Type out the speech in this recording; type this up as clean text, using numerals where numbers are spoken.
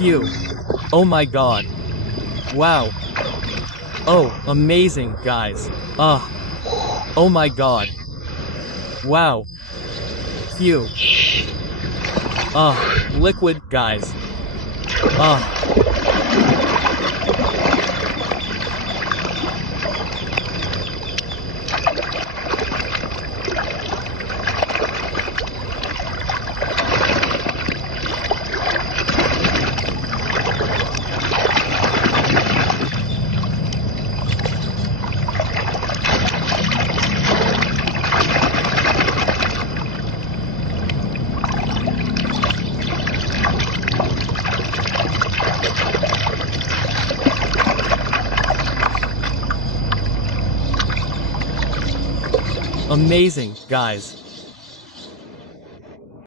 Phew. Oh my god. Wow. Oh, amazing, guys. Oh my god. Wow. Phew. Liquid, guys. Amazing, guys.